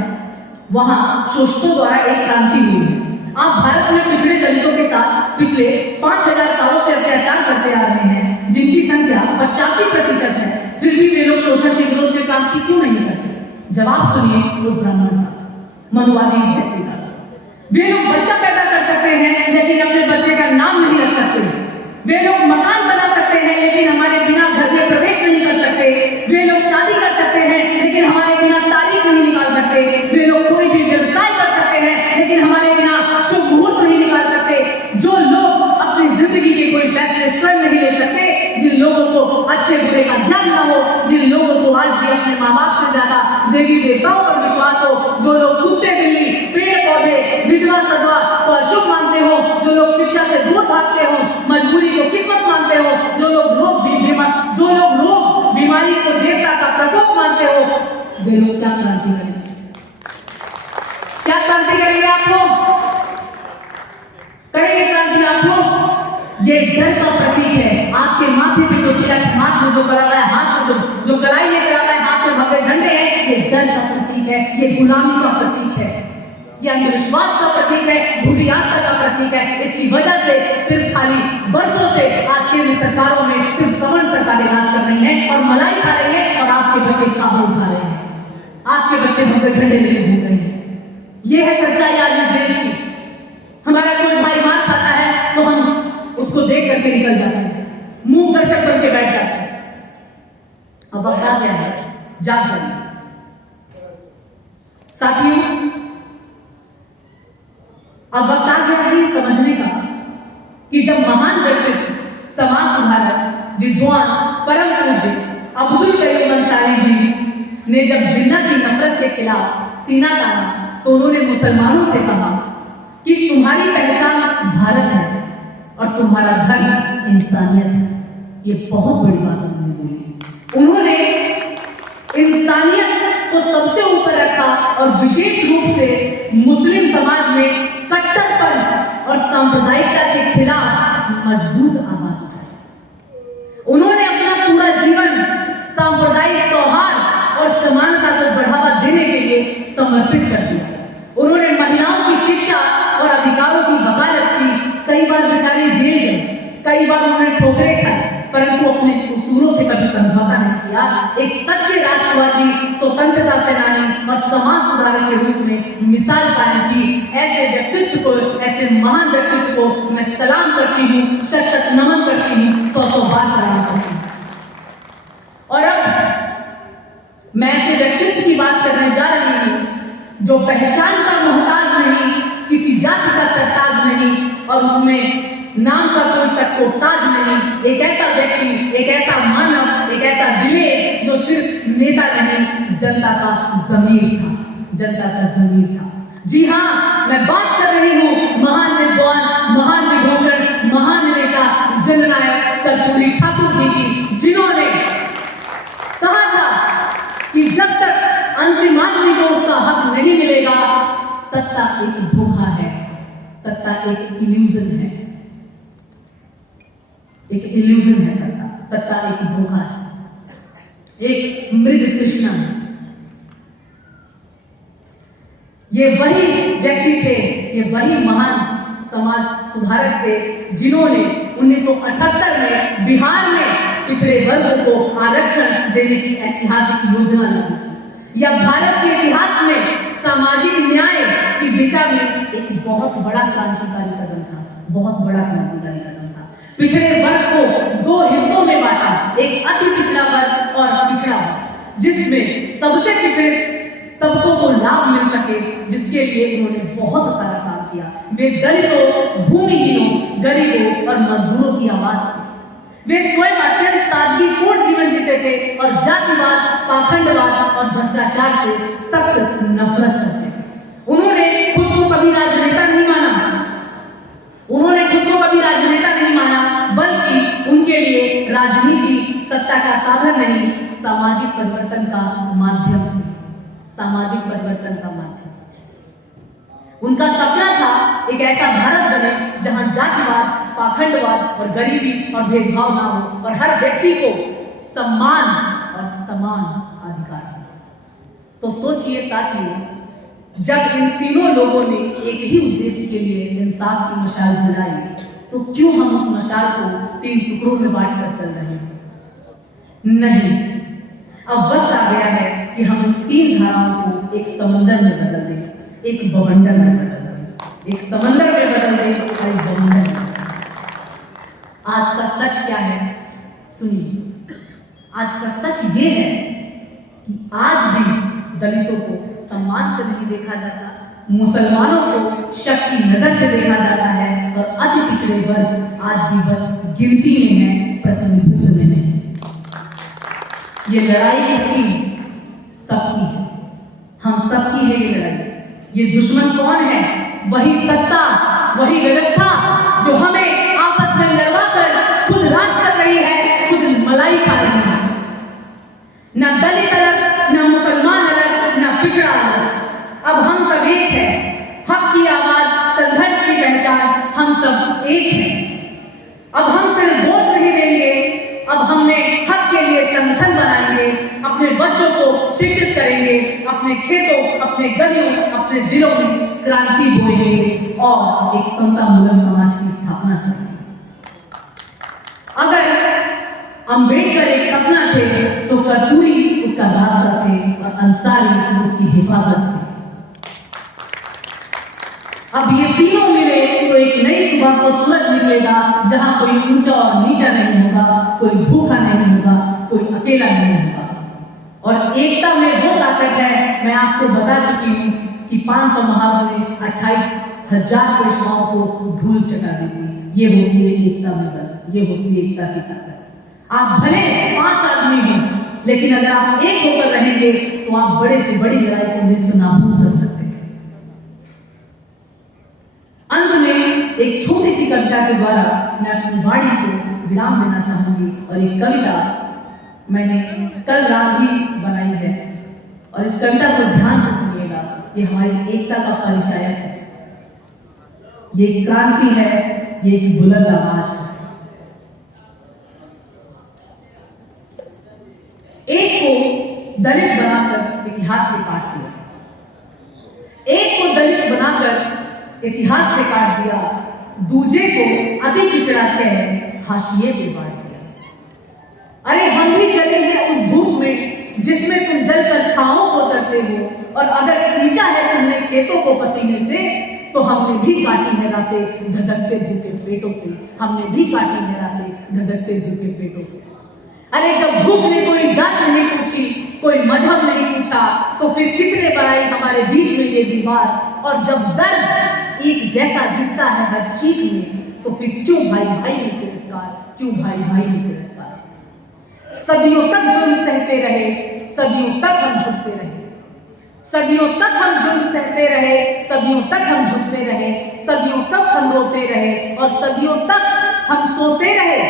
वहां शोषितों द्वारा एक क्रांति हुई है। आप भारत में पिछड़े दलितों के साथ पिछले 5000 सालों से अत्याचार करते आ रहे हैं, जिनकी संख्या 85% है, फिर भी वे लोग शोषण के विरोध में क्रांति क्यों नहीं करते? जवाब सुनिए उस ब्राह्मण का, मनुवादी व्यक्ति का। वे लोग बच्चा पैदा कर सकते हैं लेकिन अपने बच्चे का नाम नहीं रख सकते। वे लोग मकान बना सकते हैं लेकिन हमारे बिना घर में प्रवेश नहीं कर सकते। वे लोग शादी कर सकते हैं लेकिन हमारे बिना तारीख नहीं निकाल सकते। वे लोग कोई भी व्यवसाय कर सकते हैं लेकिन हमारे बिना शुभ मुहूर्त नहीं निकाल सकते। जो लोग अपनी जिंदगी के कोई फैसले स्वयं नहीं ले सकते, जिन लोगों को अच्छे बुरे का ज्ञान न हो, जिन लोगों को आज भी अपने माँ बाप से ज्यादा देवी देवताओं पर विश्वास हो, जो लोग कुत्ते बिल्ली पेड़ पौधे विधवा सधवा को अशुभ मानते हो, जो लोग शिक्षा से दूर भागते हो, मजबूरी को किस्मत मानते हो, जो लोग रोग क्या क्रांति करेंगे आप लोग? करेंगे क्रांति आप लोग? ये डर का प्रतीक है। आपके माथे पे जो तिलक, हाथ में जो करा है, हाथ में जो कलाई में करा है, हाथ में भगवे झंडे हैं, ये डर का प्रतीक है, ये गुलामी का प्रतीक है, ये अंधविश्वास का प्रतीक है, झूठी आस्था का प्रतीक है। इसकी वजह से सिर्फ खाली वर्षों से आज के सरकारों में सिर्फ सवर्ण सरकारें राज कर रही हैं और मलाई खा रही हैं और आपके बच्चे खाबू उठा रहे हैं, आपके बच्चे भगवे झंडे लेके घूम रहे हैं। ये है सच्चाई आज इस देश की। हमारा कोई भाई मार खाता है तो हम उसको देख करके निकल जाते हैं, मुंह दर्शक बन के बैठ जाते हैं। अब वक्त आ गया है, जाग जाइए साथियों। अब वक्त आ गया है समझने का कि जब महान व्यक्तित्व, समाज सुधारक, विद्वान, परम पूज्य अब्दुल कयूम अंसारी जी ने जब जिन्नत की नफरत के खिलाफ सीना ताना तो उन्होंने मुसलमानों से कहा कि तुम्हारी पहचान भारत है और तुम्हारा धर्म इंसानियत है। ये बहुत बड़ी बात उन्होंने बोली। उन्होंने इंसानियत को सबसे ऊपर रखा और विशेष रूप से मुस्लिम समाज में कट्टरपन और सांप्रदायिकता के खिलाफ मजबूत आवाज उठाई। उन्होंने अपना पूरा जीवन सांप्रदायिक सौहार्द और समानता को बढ़ावा देने के लिए समर्पित कर दिया। उन्होंने महिलाओं की शिक्षा और अधिकारों की वकालत की। कई बार बेचारे जेल गए, कई बार उन्होंने ठोकरें खाई, परंतु अपने उसूलों से कभी समझौता नहीं किया। एक सच्चे राष्ट्रवादी, स्वतंत्रता सेनानी और समाज सुधारक के रूप में मिसाल कायम की। ऐसे व्यक्तित्व को, ऐसे महान व्यक्तित्व को मैं सलाम करती हूँ, शत शत नमन करती हूँ, 100 बार सलाम करती हूँ। और अब मैं ऐसे व्यक्तित्व की बात करने जा रही हूँ जो पहचान का मोहताज नहीं, किसी जाति का सरताज नहीं और उसमें नाम का कोई तक को ताज नहीं। एक ऐसा व्यक्ति, एक ऐसा मानव, एक ऐसा दिलेर जो सिर्फ नेता नहीं, जनता का ज़मीर था, जनता का ज़मीर था। जी हाँ, मैं बात कर रही हूँ महान विद्वान, महान विभूषण, महान नेता, जननायक कर्पूरी ठाकुर जी की, जिन्होंने कहा था कि जब तक अंतिम आदमी को उसका हक नहीं मिलेगा, सत्ता एक धोखा है, सत्ता एक इल्यूजन है, एक इल्यूजन है सत्ता, सत्ता एक धोखा है, एक मृग तृष्णा है। ये वही व्यक्ति थे, ये वही महान समाज सुधारक थे जिन्होंने 1978 में बिहार में पिछड़े वर्गों को आरक्षण देने की ऐतिहासिक योजना लागू की। यह भारत के इतिहास में सामाजिक न्याय की दिशा में एक बहुत बड़ा क्रांतिकारी कदम था, बहुत बड़ा क्रांतिकारी कदम था। पिछड़े वर्ग को 2 हिस्सों में बांटा, एक अति पिछड़ा वर्ग और पिछड़ा वर्ग, जिसमें सबसे पिछड़े तबकों को लाभ मिल सके, जिसके लिए उन्होंने बहुत सारा काम किया। वे दलितों, भूमिहीनों, गरीबों और मजदूरों की आवाज थी। वे स्वयं अत्यंत सादगीपूर्ण जीवन जीते थे और जातिवाद, पाखंडवाद और भ्रष्टाचार से सख्त नफरत करते थे। उन्होंने खुद को कभी राजनेता नहीं माना, उन्होंने खुद को कभी राजनेता नहीं माना, बल्कि उनके लिए राजनीति सत्ता का साधन नहीं, सामाजिक परिवर्तन का माध्यम थी, सामाजिक परिवर्तन का माध्यम। उनका सपना था एक ऐसा भारत बने जहां जातिवाद, पाखंडवाद और गरीबी और भेदभाव ना हो और हर व्यक्ति को सम्मान और समान अधिकार हो। तो सोचिए साथियों, जब इन तीनों लोगों ने एक ही उद्देश्य के लिए इंसाफ की मशाल जलाई, तो क्यों हम उस मशाल को 3 टुकड़ों में बांट कर चल रहे हैं? नहीं, अब वक्त आ गया है कि हम इन 3 धाराओं को एक समंदर में बदल दें, एक बवंडर में बदल दें, एक समंदर में बदल दें और एक बवंडर में बदल दें। आज का सच क्या है? सुनिए, आज का सच ये है कि आज भी दलितों को सम्मान से नहीं देखा जाता, मुसलमानों को शक की नजर से देखा जाता है और अति पिछड़े वर्ग आज भी बस गिनती में है, प्रतिनिधित्व में नहीं। ये लड़ाई किसकी? सबकी है, हम सबकी है ये लड़ाई। ये दुश्मन कौन है? वही सत्ता, वही व्यवस्था जो हमें आपस में लड़वा कर खुद राज कर रही है, खुद मलाई खा रही है। ना दलित अलग, ना मुसलमान अलग, ना पिछड़ा अलग, अब हम सब एक है। अपने गलियों, अपने दिलों में क्रांति बोएंगे और एक समतामूलक समाज की स्थापना करेंगे। अगर अंबेडकर एक सपना थे तो कर्पूरी उसका रास्ता थे और अंसारी उसकी हिफाजत थे। अब ये तीनों मिले तो एक नई सुबह को सूरज निकलेगा, जहां कोई ऊंचा और नीचा नहीं होगा, कोई भूखा नहीं होगा, कोई अकेला नहीं होगा। और एकता में वो ताकत है, मैं आपको बता चुकी हूँ कि 500 महारों ने 28,000 पेशवाओं को धूल चटा दी थी। ये होती है एकता में बल, ये होती है एकता की ताकत। आप भले 5 आदमी हो, लेकिन अगर आप एक होकर रहेंगे तो आप बड़े से बड़ी लड़ाई को नेस्तनाबूद कर सकते हैं। अंत में एक छोटी सी कविता के द्वारा मैं अपनी वाणी को विराम देना चाहूंगी। और एक कविता मैंने कल रात ही बनाई है और इस कविता को ध्यान से सुनिएगा। ये हमारी एकता का परिचायक है, ये क्रांति है, ये एक बुलंद आवाज है। एक को दलित बनाकर इतिहास से काट दिया, एक को दलित बनाकर इतिहास से काट दिया, दूजे को अति पिछड़ा कह हाशिए पे बांट दिया। अरे हम भी चले हैं उस धूप में जिसमें तुम जलकर छाओं को तरसे हो, और अगर सींचा है तुमने खेतों को पसीने से, तो हमने भी काटी है रातें धधकते भूखे पेटों से, हमने भी काटी है रातें धधकते भूखे पेटों से। अरे जब भूख ने कोई जात नहीं पूछी, कोई मजहब नहीं पूछा, तो फिर किसने बनाई हमारे बीच में ये दीवार? और जब दर्द एक जैसा दिखता है हर चीख में, तो फिर क्यों भाई भाई में तिरस्कार, क्यों भाई भाई में तिरस्कार? सदियों तक जुल्म सहते रहे, सदियों तक हम झुकते रहे, सदियों तक हम जुल्म सहते रहे, सदियों तक हम झुकते रहे, सदियों तक हम रोते रहे और सदियों तक हम सोते रहे।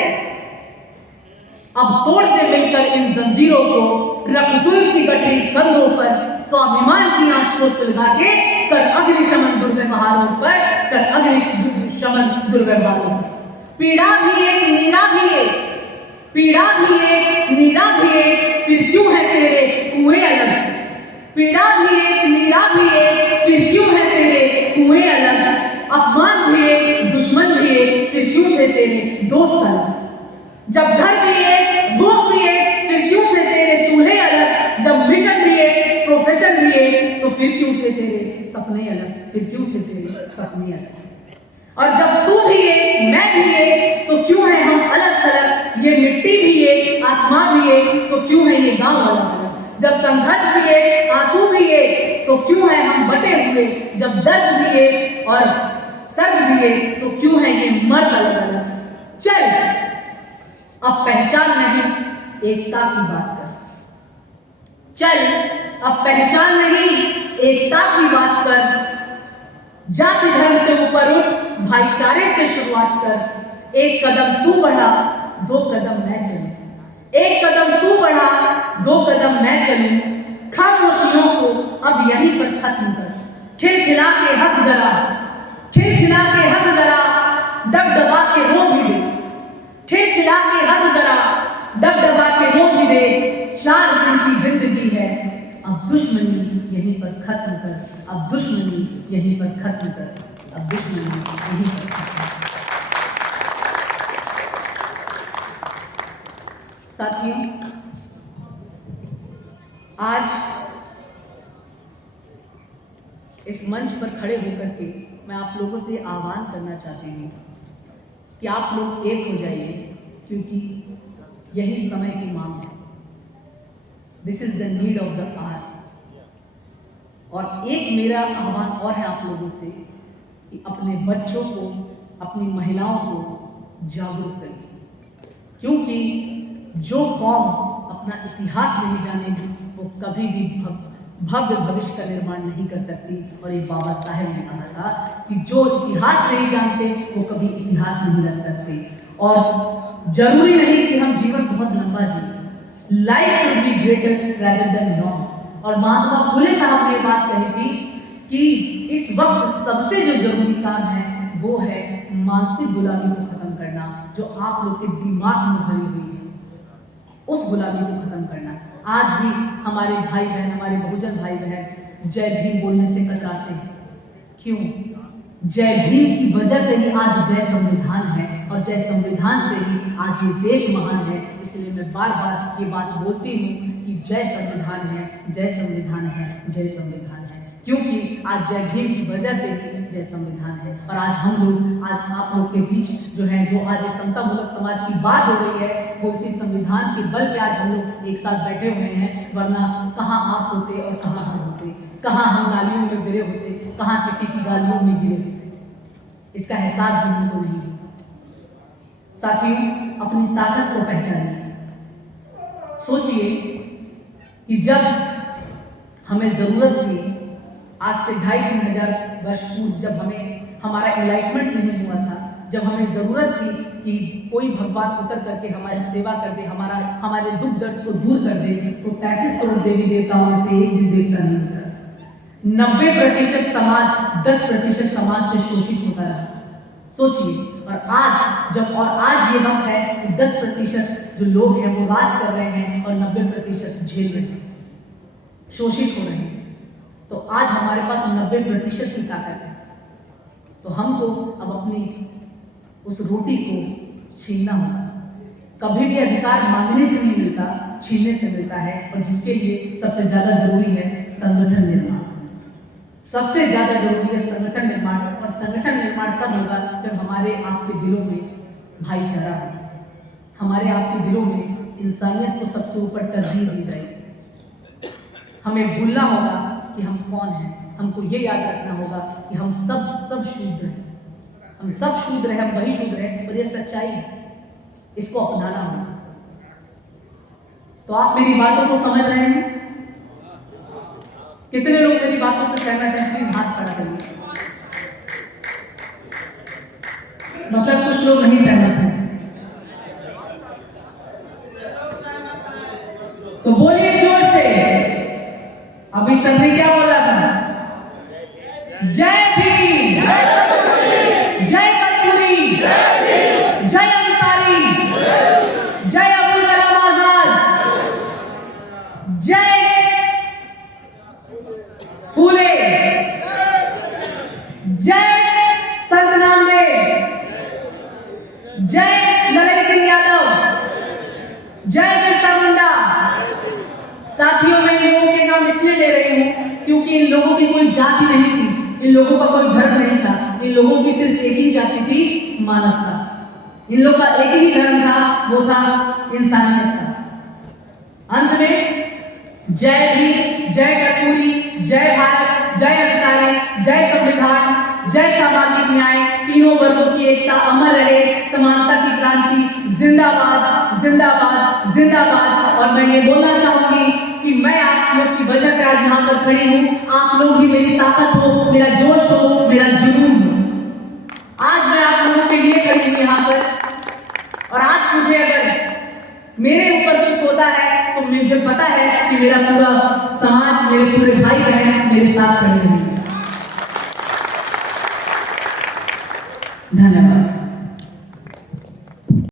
अब तोड़ते मिलकर इन जंजीरों को, रख जुल्म की गठरी कंधों पर, स्वाभिमान की आंच को सुलगा के कर अग्निशमन दुर्व्यवहारों पर, कर अग्निशमन दुर्व्यवहारों पर। पीड़ा भी एक, नीरा भी एक, पीड़ा भी एक, नीरा भी एक, फिर क्यों है तेरे कुएं अलग? पीड़ा भी एक, नीरा भी एक, फिर क्यों है तेरे कुएं अलग? अपमान भी एक, दुश्मन भी एक, फिर क्यों थे तेरे दोस्त अलग? जब घर भी एक, भूख भी एक, फिर क्यों थे तेरे चूल्हे अलग? जब मिशन भी एक, प्रोफेशन भी एक, तो फिर क्यों थे तेरे सपने अलग? फिर क्यों थे तेरे सपने अलग? और जब तू भी एक, मैं भी एक, तो क्यों है हम अलग थलग? ये मिट्टी भी एक, आसमां भी एक, तो क्यों है ये गांव अलग अलग? जब संघर्ष भी एक, आंसू भी एक, तो क्यों है हम बटे हुए? जब दर्द भी एक और सर्द भी एक, तो क्यों है ये मर्द अलग अलग? चल अब पहचान नहीं, एकता की बात कर। चल अब पहचान नहीं, एकता की बात कर। जाति धर्म से ऊपर उठ, भाईचारे से शुरुआत कर। एक कदम तू बढ़ा, 2 कदम मैं चलूं। एक कदम तू बढ़ा, 2 कदम मैं चलूं। खामोशियों को अब यहीं पर खत्म कर। खिलखिला के हंस जरा, खिलखिला के हंस जरा, दबदबा के रो भी दे। खिलखिला के हंस जरा, दबदबा के रो भी दे। 4 दिन की जिंदगी है, अब दुश्मनी यहीं पर खत्म कर। अब दुश्मनी यहीं पर खत्म कर। अब दुश्मनी यहीं पर खत्म कर। साथियों, आज इस मंच पर खड़े होकर के मैं आप लोगों से आह्वान करना चाहती हूँ कि आप लोग एक हो जाइए, क्योंकि यही समय की मांग है। This is the need of the hour. और एक मेरा आह्वान और है आप लोगों से कि अपने बच्चों को, अपनी महिलाओं को जागरूक करिए, क्योंकि जो कौम अपना इतिहास नहीं जानेगी वो कभी भी भव्य भविष्य का निर्माण नहीं कर सकती। और एक बाबा साहेब ने कहा था कि जो इतिहास नहीं जानते वो कभी इतिहास नहीं रच सकते। और जरूरी नहीं कि हम जीवन बहुत लंबा जिए, life should be greater rather than long. और महात्मा फुले साहब ने बात कही थी कि इस वक्त सबसे जो जरूरी काम है वो है मानसिक गुलामी को खत्म करना, जो आप लोग के दिमाग में भरी हुई है, उस गुलामी को खत्म करना। आज भी हमारे भाई बहन, हमारे बहुजन भाई बहन जय भीम बोलने से कतराते हैं। क्यों? जय भीम की वजह से ही आज जय संविधान है और जय संविधान से ही आज ये देश महान है। इसलिए मैं बार बार ये बात बोलती हूँ कि जय संविधान है, जय संविधान है, जय संविधान है, क्योंकि आज जय भीम की वजह से ही जय संविधान है। और आज हम लोग, आज आप लोग के बीच जो है, जो आज समता मूलक समाज की बात हो रही है, वो इसी संविधान के बल पे आज हम लोग एक साथ बैठे हुए हैं। वरना कहाँ आप होते और कहाँ हम होते, कहाँ हम गालियों में गिरे होते, कहाँ किसी की गालियों में गिरे होते। इसका एहसास भी हमको नहीं है। साथियों, अपनी ताकत को पहचानिए। सोचिए कि जब हमें जरूरत थी, आज से 2,500-3,000 वर्ष पूर्व, जब हमें हमारा एनलाइटमेंट नहीं हुआ था, जब हमें जरूरत थी कि कोई भगवान उतर करके हमारी सेवा कर दे, हमारे दुख दर्द को दूर कर दे, तो 33 करोड़ देवी देवताओं में से एक भी देवता नहीं उतरा। 90% समाज 10% समाज से शोषित होता रहा। सोचिए, और आज ये वक्त है कि 10% जो लोग हैं वो राज कर रहे हैं और 90% झेल रहे हैं, शोषित हो रहे हैं। तो आज हमारे पास 90% की ताकत है। तो हमको अब अपनी उस रोटी को छीनना होगा। कभी भी अधिकार मांगने से नहीं मिलता, छीनने से मिलता है। और जिसके लिए सबसे ज्यादा जरूरी है संगठन निर्माण। सबसे ज्यादा जरूरी है संगठन निर्माण। और संगठन निर्माण तब होगा जब हमारे आपके दिलों में भाईचारा हो, हमारे आपके दिलों में इंसानियत को सबसे ऊपर तरजीह दी जाएगी। हमें भूलना होगा कि हम कौन हैं। हमको ये याद रखना होगा कि हम सब शूद्र हैं। हम सब शूद्र हैं, हम वही शूद्र हैं, और ये सच्चाई है। इसको अपनाना होगा। तो आप मेरी बातों को समझ रहे हैं? कितने लोग मेरी बातों से सहमत हैं? प्लीज हाथ खड़ा करिए। मतलब कुछ लोग नहीं सहमत हैं, तो बोलिए जोर से। अभी सबने क्या बोला था? जय भीम, जय कर्पूरी, जय अंसारी, जय अबुल कलाम आजाद, जय फूले, जय संत नामदेव, जय ललित सिंह यादव, जय बिरसा मुंडा। साथियों, मैं इन लोगों के नाम इसलिए ले रही हूं क्योंकि इन लोगों की कोई जाति नहीं थी, इन लोगों का कोई धर्म नहीं था। इन लोगों की सिर्फ एक ही जाति थी, मानवता। इन लोगों का एक ही धर्म था, वो था इंसानियत का। अंत में जय भीम, जय कर्पूरी, जय भारत, जय अंसारी, जय संविधान, जय सामाजिक न्याय, तीनों वर्गों की एकता अमर रहे, समानता की क्रांति जिंदाबाद, जिंदाबाद, जिंदाबाद। और मैं ये बोलना चाहूंगी कि मैं आप लोग की वजह से आज यहाँ पर खड़ी हूँ। आप लोग ही मेरी ताकत हो, मेरा जोश हो, मेरा जुनून हो। आज मैं आप लोगों के लिए खड़ी हूँ यहाँ पर। और आज मुझे अगर मेरे ऊपर कुछ होता है तो मुझे पता है कि मेरा पूरा समाज, मेरे पूरे भाई बहन मेरे साथ खड़े हैं। धन्यवाद।